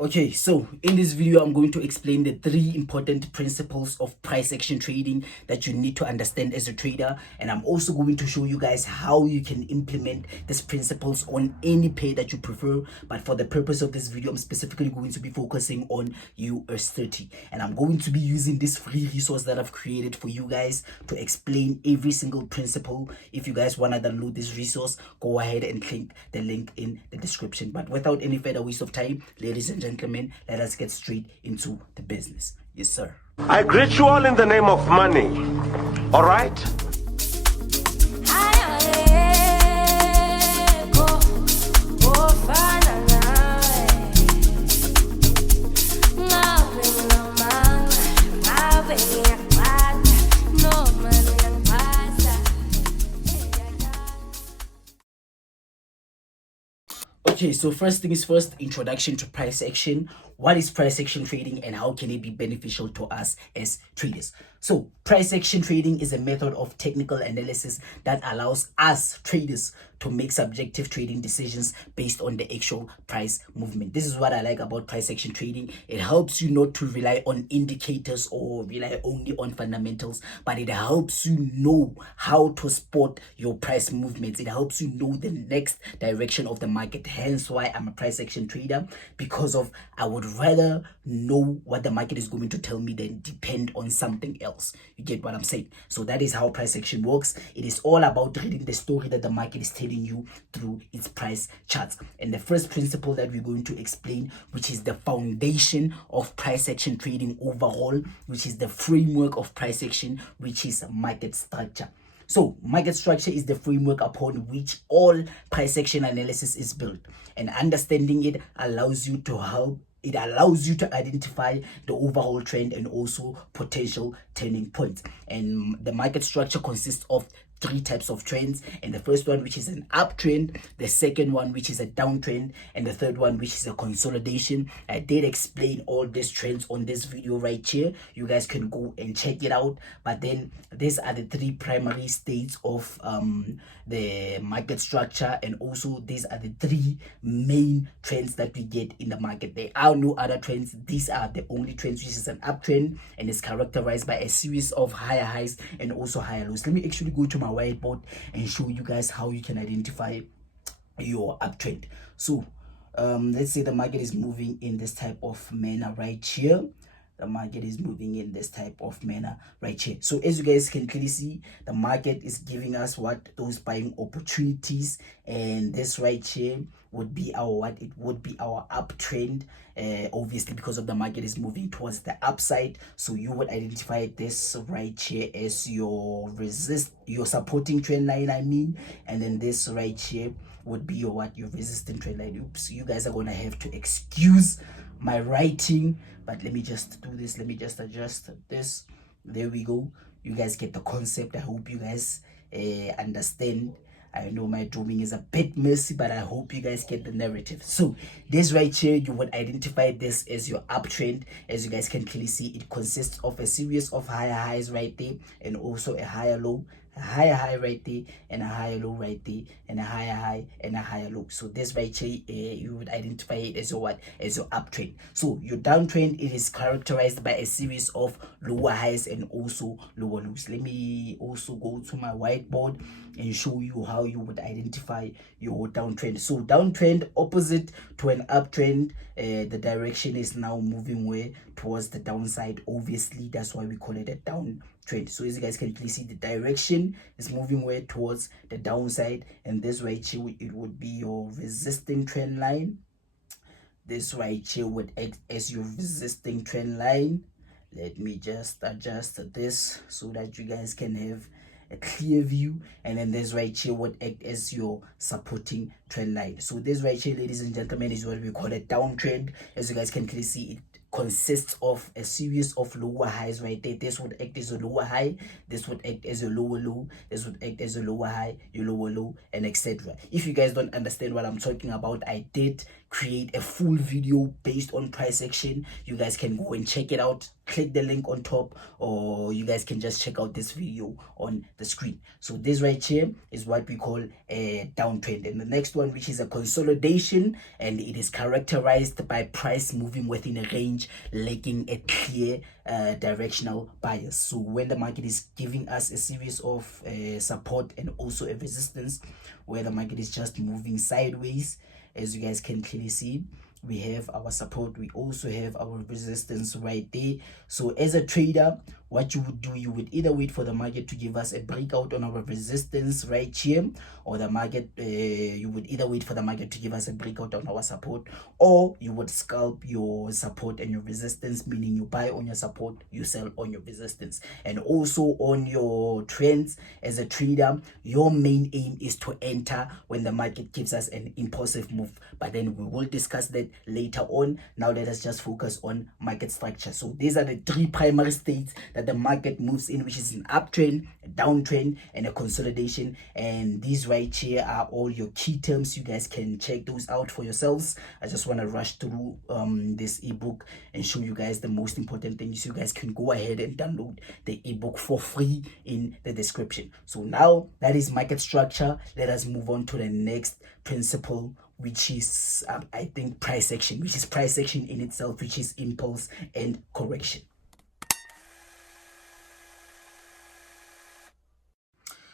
Okay, so in this video, I'm going to explain the three important principles of price action trading that you need to understand as a trader. And I'm also going to show you guys how you can implement these principles on any pair that you prefer. But for the purpose of this video, I'm specifically going to be focusing on US30. And I'm going to be using this free resource that I've created for you guys to explain every single principle. If you guys want to download this resource, go ahead and click the link in the description. But without any further waste of time, ladies and gentlemen, let us get straight into the business. Yes, sir. I greet you all in the name of money. All right? Okay, so first thing is first, introduction to price action. What is price action trading and how can it be beneficial to us as traders? So price action trading is a method of technical analysis that allows us traders to make subjective trading decisions based on the actual price movement. This is what I like about price action trading. It helps you not to rely on indicators or rely only on fundamentals, but it helps you know how to spot your price movements. It helps you know the next direction of the market. Hence why I'm a price action trader, because of I would rather know what the market is going to tell me than depend on something else. You get what I'm saying? So that is how price action works. It is all about reading the story that the market is telling you through its price charts. And the first principle that we're going to explain, which is the foundation of price action trading overall, which is the framework of price action, which is market structure. So market structure is the framework upon which all price action analysis is built, and understanding it allows you to identify the overall trend and also potential turning points. And the market structure consists of three types of trends, and the first one, which is an uptrend, the second one, which is a downtrend, and the third one, which is a consolidation. I did explain all these trends on this video right here. You guys can go and check it out. But then these are the three primary states of the market structure, and also these are the three main trends that we get in the market. There are no other trends. These are the only trends, which is an uptrend, and is characterized by a series of higher highs and also higher lows. Let me actually go to my whiteboard and show you guys how you can identify your uptrend. So let's say the market is moving in this type of manner right here. The market is moving in this type of manner right here. So as you guys can clearly see, the market is giving us what? Those buying opportunities, and this right here would be our what? It would be our uptrend, obviously because of the market is moving towards the upside. So you would identify this right here as your supporting trend line, and then this right here would be your what? Your resistant trend line. Oops, you guys are gonna have to excuse my writing, but let me just do this. Let me just adjust this. There we go. You guys get the concept. I hope you guys understand. I know my drawing is a bit messy, but I hope you guys get the narrative. So this right here, you would identify this as your uptrend. As you guys can clearly see, it consists of a series of higher highs right there, and also a higher low, a higher high right there, and a higher low right there, and a higher high and a higher low. So this right here, you would identify it as your what? As your uptrend. So your downtrend, it is characterized by a series of lower highs and also lower lows. Let me also go to my whiteboard and show you how you would identify your downtrend. So downtrend, opposite to an uptrend, the direction is now moving where? Towards the downside. Obviously, that's why we call it a downtrend. So as you guys can please see, the direction is moving where? Towards the downside, and this right here, it would be your resisting trend line. This right here would act as your resisting trend line. Let me just adjust this so that you guys can have a clear view. And then this right here would act as your supporting trend line. So this right here, ladies and gentlemen, is what we call a downtrend. As you guys can clearly see, it consists of a series of lower highs right there. This would act as a lower high, this would act as a lower low, this would act as a lower high, your lower low, and etc. If you guys don't understand what I'm talking about, I did create a full video based on price action, you guys can go and check it out. Click the link on top, or you guys can just check out this video on the screen. So this right here is what we call a downtrend. And the next one, which is a consolidation, and it is characterized by price moving within a range lacking a clear directional bias. So when the market is giving us a series of support and also a resistance, where the market is just moving sideways, as you guys can clearly see, we have our support, we also have our resistance right there. So as a trader, what you would do, you would either wait for the market to give us a breakout on our resistance right here, or the market you would either wait for the market to give us a breakout on our support, or you would scalp your support and your resistance, meaning you buy on your support, you sell on your resistance. And also on your trends as a trader, your main aim is to enter when the market gives us an impulsive move, but then we will discuss that later on. Now let us just focus on market structure. So these are the three primary states that the market moves in, which is an uptrend, a downtrend, and a consolidation. And these right here are all your key terms. You guys can check those out for yourselves. I just want to rush through this ebook and show you guys the most important things. You guys can go ahead and download the ebook for free in the description. So now that is market structure. Let us move on to the next principle, which is I think price action, which is price action in itself, which is impulse and correction.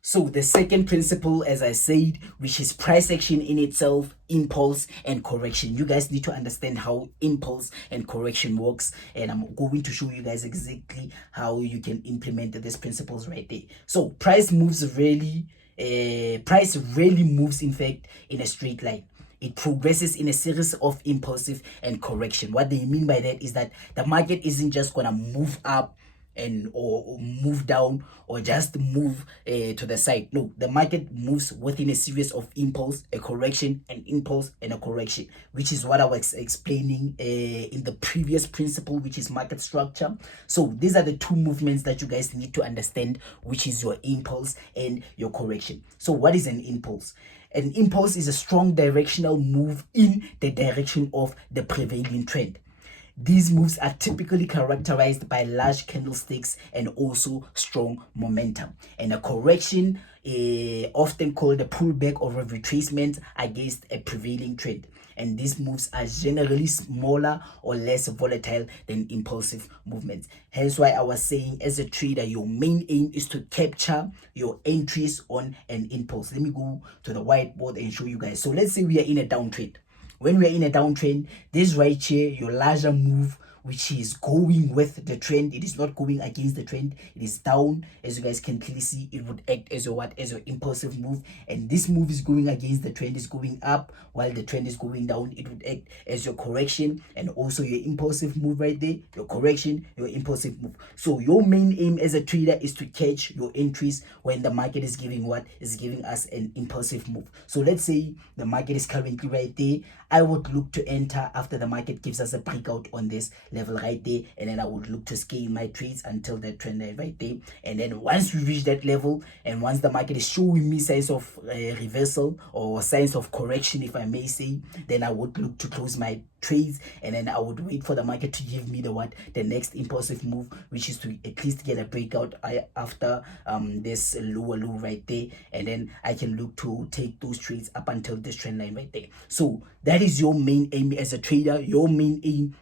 So the second principle, as I said, which is price action in itself, impulse and correction. You guys need to understand how impulse and correction works, and I'm going to show you guys exactly how you can implement these principles right there. So price rarely moves, in fact, in a straight line. It progresses in a series of impulsive and correction. What they mean by that is that the market isn't just gonna move up or move down or just move to the side. No, the market moves within a series of impulse, a correction, an impulse, and a correction, which is what I was explaining in the previous principle, which is market structure. So these are the two movements that you guys need to understand, which is your impulse and your correction. So what is an impulse? An impulse is a strong directional move in the direction of the prevailing trend. These moves are typically characterized by large candlesticks and also strong momentum. And a correction, often called a pullback or a retracement against a prevailing trend. And these moves are generally smaller or less volatile than impulsive movements. Hence why I was saying, as a trader, your main aim is to capture your entries on an impulse. Let me go to the whiteboard and show you guys. So let's say we are in a downtrend. When we are in a downtrend, this right here, your larger move, which is going with the trend, it is not going against the trend, it is down. As you guys can clearly see, it would act as your impulsive move. And this move is going against the trend, is going up while the trend is going down. It would act as your correction and also your impulsive move right there, your correction, your impulsive move. So your main aim as a trader is to catch your entries when the market is giving us an impulsive move. So let's say the market is currently right there. I would look to enter after the market gives us a breakout on this level right there, and then I would look to scale my trades until that trend line right there. And then once we reach that level, and once the market is showing me signs of reversal or signs of correction, if I may say, then I would look to close my trades, and then I would wait for the market to give me the next impulsive move, which is to at least get a breakout after this lower low right there, and then I can look to take those trades up until this trend line right there. So that is your main aim as a trader. Your main aim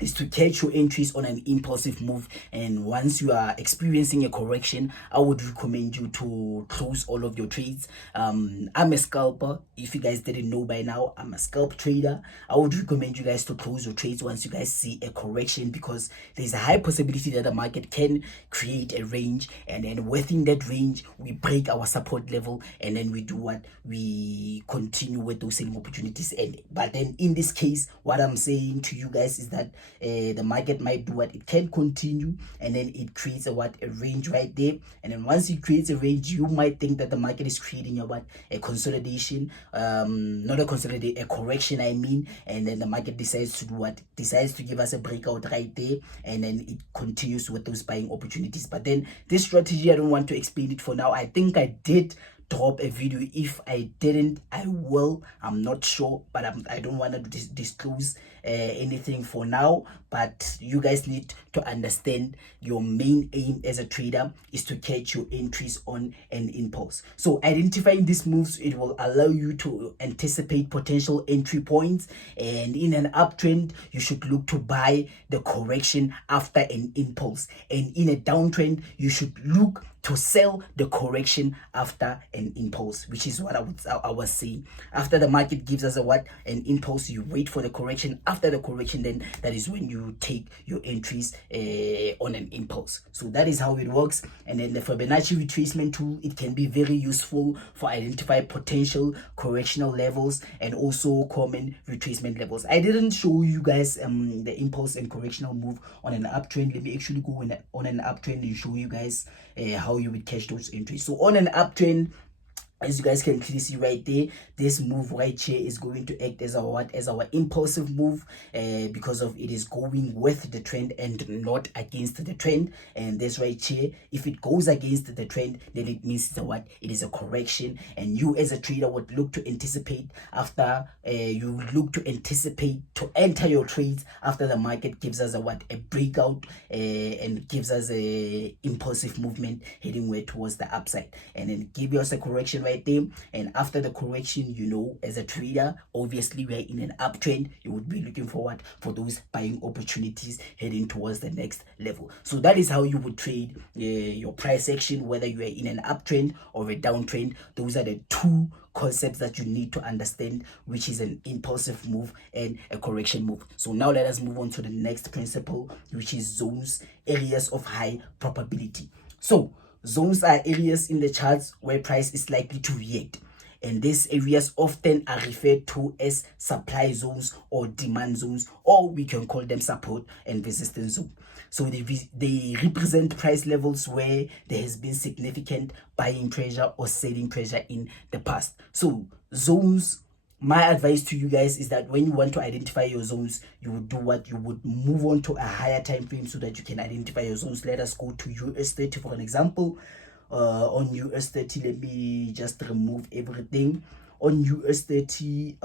is to catch your entries on an impulsive move. And once you are experiencing a correction, I would recommend you to close all of your trades. I'm a scalper. If you guys didn't know by now, I'm a scalp trader. I would recommend you guys to close your trades once you guys see a correction, because there's a high possibility that the market can create a range, and then within that range we break our support level, and then we do what, we continue with those same opportunities. But then in this case, what I'm saying to you guys is that the market might do what, it can continue, and then it creates a range right there. And then once it creates a range, you might think that the market is creating a consolidation, not a consolidation, a correction I mean. And then the market decides to do what, decides to give us a breakout right there, and then it continues with those buying opportunities. But then this strategy, I don't want to explain it for now. I think I did drop a video. If I didn't, I will. I'm not sure, but I don't want to disclose anything for now. But you guys need to understand your main aim as a trader is to catch your entries on an impulse. So identifying these moves, it will allow you to anticipate potential entry points, and in an uptrend you should look to buy the correction after an impulse, and in a downtrend you should look to sell the correction after an impulse, which is what I was saying. After the market gives us an impulse, you wait for the correction. After the correction, then that is when you take your entries on an impulse. So that is how it works. And then the Fibonacci retracement tool, it can be very useful for identify potential correctional levels and also common retracement levels. I didn't show you guys the impulse and correctional move on an uptrend. Let me actually go on an uptrend and show you guys how you would catch those entries. So on an uptrend, as you guys can clearly see right there, this move right here is going to act as our impulsive move, because of it is going with the trend and not against the trend. And this right here, if it goes against the trend, then it means it is a correction, and you as a trader would look to anticipate after you look to anticipate to enter your trades after the market gives us a breakout and gives us a impulsive movement heading way towards the upside, and then give us a correction right there. And after the correction, as a trader, obviously we are in an uptrend, you would be looking forward for those buying opportunities heading towards the next level. So that is how you would trade your price action, whether you are in an uptrend or a downtrend. Those are the two concepts that you need to understand, which is an impulsive move and a correction move. So now let us move on to the next principle, which is zones, areas of high probability. So zones are areas in the charts where price is likely to react, and these areas often are referred to as supply zones or demand zones, or we can call them support and resistance zone. So they represent price levels where there has been significant buying pressure or selling pressure in the past. So zones, my advice to you guys is that when you want to identify your zones, you would do what? You would move on to a higher time frame so that you can identify your zones. Let us go to US30 for an example. On US30, let me just remove everything. On US30,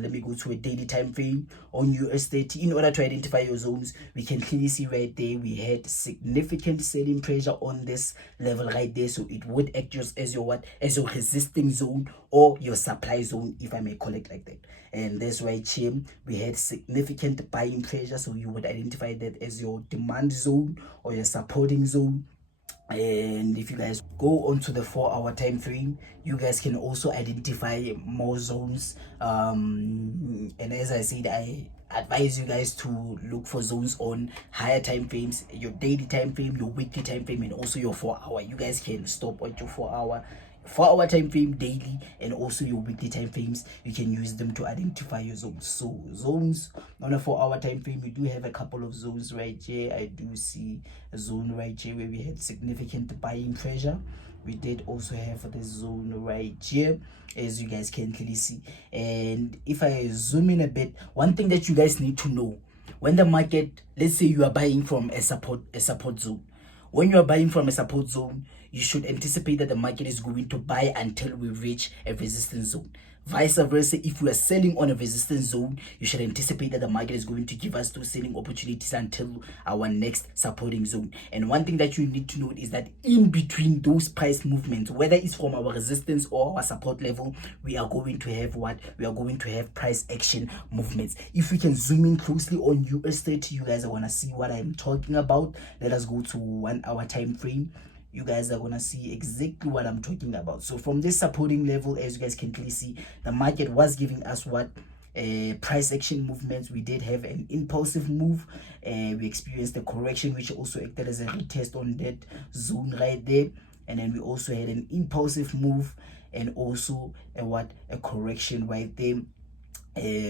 let me go to a daily time frame. On US30, in order to identify your zones, we can clearly see right there we had significant selling pressure on this level right there. So it would act just as your resisting zone or your supply zone, if I may call it like that. And this right here, we had significant buying pressure, so you would identify that as your demand zone or your supporting zone. And if you guys go onto the 4-hour time frame, you guys can also identify more zones, and as I said, I advise you guys to look for zones on higher time frames, your daily time frame, your weekly time frame, and also your 4-hour. You guys can stop at your 4-hour time frame daily, and also your weekly time frames. You can use them to identify your zones. So zones on a 4-hour time frame, we do have a couple of zones right here. I do see a zone right here where we had significant buying pressure. We did also have the zone right here, as you guys can clearly see. And if I zoom in a bit, one thing that you guys need to know, when the market, let's say you are buying from a support zone, when you are buying from a support zone, you should anticipate that the market is going to buy until we reach a resistance zone. Vice versa, if we are selling on a resistance zone, you should anticipate that the market is going to give us those selling opportunities until our next supporting zone. And one thing that you need to note is that in between those price movements, whether it's from our resistance or our support level, we are going to have we are going to have price action movements. If we can zoom in closely on US30, you guys are going to see what I'm talking about. Let us go to 1-hour time frame. You guys are gonna see exactly what I'm talking about. So from this supporting level, as you guys can clearly see, the market was giving us price action movements. We did have an impulsive move, we experienced a correction which also acted as a retest on that zone right there, and then we also had an impulsive move and also a correction right there.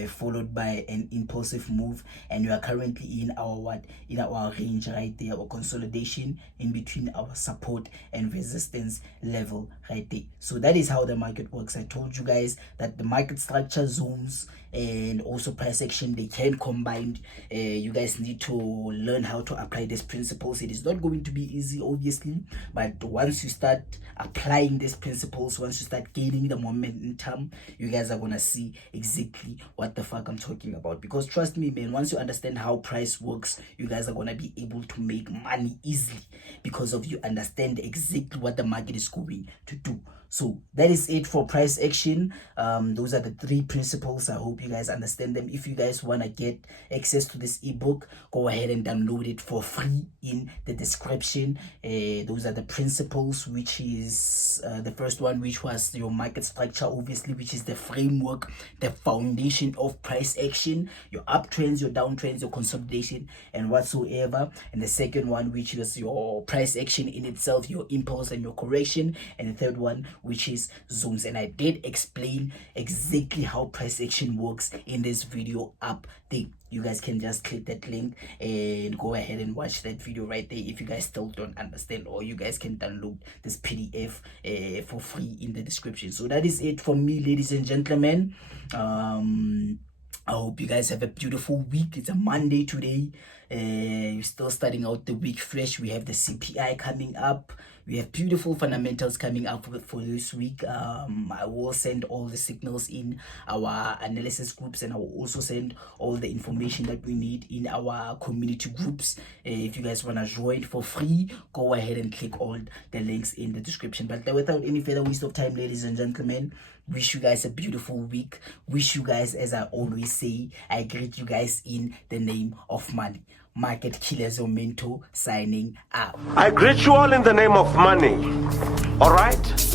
followed by an impulsive move, and we are currently in our range right there, or consolidation in between our support and resistance level right there. So that is how the market works. I told you guys that the market structure, zones, and also price action, they can combine. You guys need to learn how to apply these principles. It is not going to be easy, obviously, but once you start applying these principles, once you start gaining the momentum, you guys are gonna see exactly what the fuck I'm talking about. Because trust me, man, once you understand how price works, you guys are gonna be able to make money easily, because of you understand exactly what the market is going to do. So that is it for price action. Those are the 3 principles. I hope you guys understand them. If you guys want to get access to this ebook, go ahead and download it for free in the description. Those are the principles, which is the first one, which was your market structure, obviously, which is the framework, the foundation of price action, your uptrends, your downtrends, your consolidation, and whatsoever. And the second one, which is your price action in itself, your impulse and your correction. And the third one, which is zones. And I did explain exactly how price action works in this video up there. You guys can just click that link and go ahead and watch that video right there if you guys still don't understand, or you guys can download this PDF for free in the description. So that is it for me, ladies and gentlemen. I hope you guys have a beautiful week. It's a Monday today. We're still starting out the week fresh. We have the CPI coming up. We have beautiful fundamentals coming up for this week. I will send all the signals in our analysis groups, and I will also send all the information that we need in our community groups. If you guys want to join for free, go ahead and click all the links in the description. But without any further waste of time, ladies and gentlemen, wish you guys a beautiful week. Wish you guys, as I always say, I greet you guys in the name of money. Market Killer Zomento signing out. I greet you all in the name of money. All right?